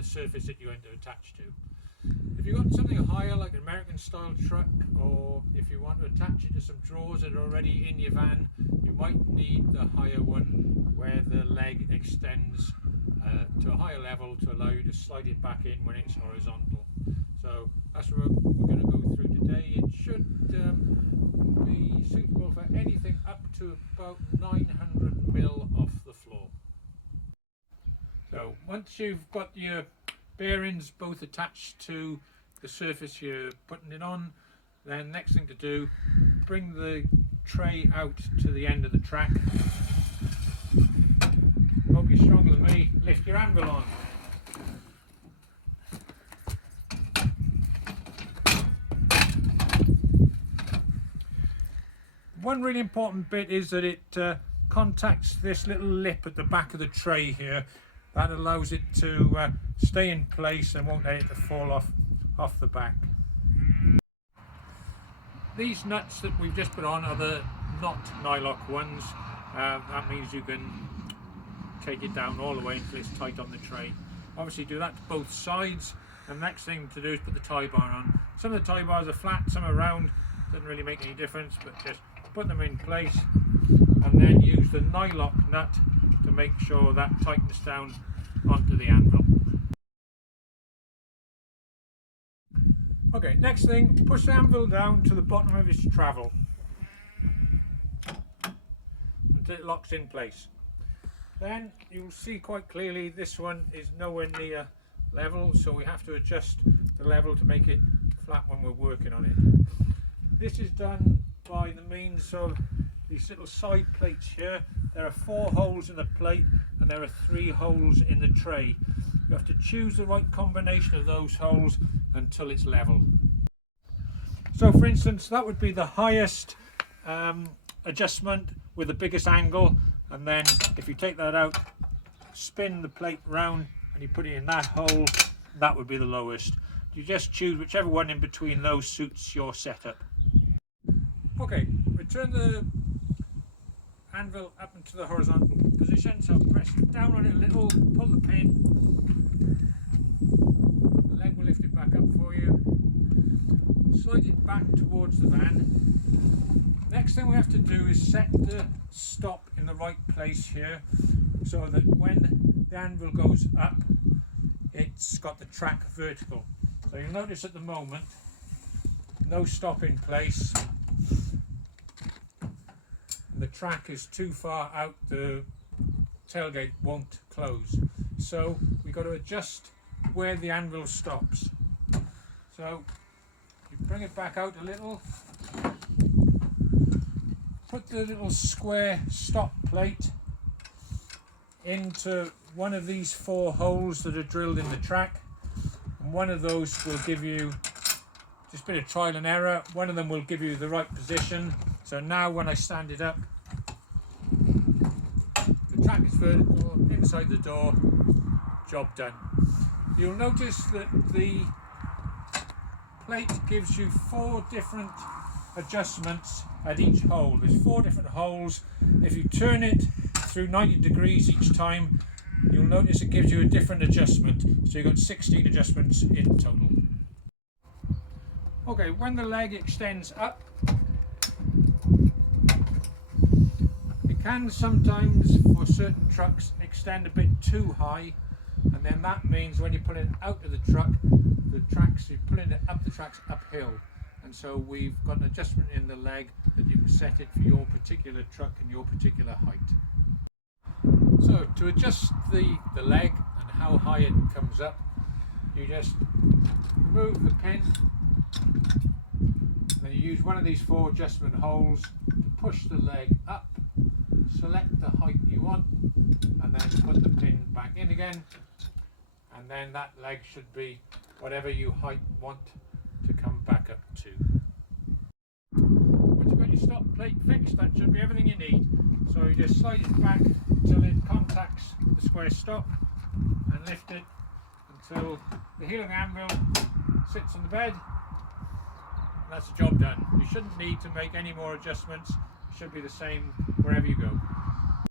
the surface that you're going to attach to. If you've got something higher like an American style truck, or if you want to attach it to some drawers that are already in your van, you might need the higher one where the leg extends to a higher level to allow you to slide it back in when it's horizontal. So that's what we're going to go through today. It should be suitable for anything up to about 900 mil off the floor. So once you've got your bearings both attached to the surface you're putting it on, then next thing to do, bring the tray out to the end of the track. Hope you're stronger than me. Lift your anvil on. One really important bit is that it contacts this little lip at the back of the tray here. That allows it to stay in place and won't let it fall off the back. These nuts that we've just put on are the not nylock ones. That means you can take it down all the way until it's tight on the tray. Obviously do that to both sides, and the next thing to do is put the tie bar on. Some of the tie bars are flat, some are round, doesn't really make any difference, but just put them in place and then use the nylock nut to make sure that tightens down onto the anvil. Okay, next thing, push the anvil down to the bottom of its travel until it locks in place. Then you'll see quite clearly this one is nowhere near level, so we have to adjust the level to make it flat when we're working on it. This is done by the means of these little side plates here. There are 4 holes in the plate and there are 3 holes in the tray. You have to choose the right combination of those holes until it's level. So for instance, that would be the highest adjustment with the biggest angle, and then if you take that out, spin the plate round and you put it in that hole, that would be the lowest. You just choose whichever one in between those suits your setup. Okay, return the anvil up into the horizontal position, so press down on it a little, pull the pin, the leg will lift it back up for you, slide it back towards the van. Next thing we have to do is set the stop in the right place here, so that when the anvil goes up, it's got the track vertical. So you'll notice at the moment, no stop in place. The track is too far out, the tailgate won't close. So we've got to adjust where the anvil stops. So you bring it back out a little, put the little square stop plate into one of these 4 holes that are drilled in the track, and one of those will give you just a bit of trial and error. One of them will give you the right position. So now when I stand it up, the track is vertical, inside the door, job done. You'll notice that the plate gives you 4 different adjustments at each hole. There's 4 different holes. If you turn it through 90 degrees each time, you'll notice it gives you a different adjustment. So you've got 16 adjustments in total. Okay, when the leg extends up, it can sometimes, for certain trucks, extend a bit too high, and then that means when you put it out of the truck, you're pulling it up the track's uphill, and so we've got an adjustment in the leg that you can set it for your particular truck and your particular height. So to adjust the leg and how high it comes up, you just remove the pin, and then you use one of these 4 adjustment holes to push the leg up, select the height you want, and then put the pin back in again, and then that leg should be whatever you want to come back up to. Once you've got your stop plate fixed, that should be everything you need. So you just slide it back until it contacts the square stop and lift it until the heel of the anvil sits on the bed. That's the job done. You shouldn't need to make any more adjustments. It should be the same wherever you go.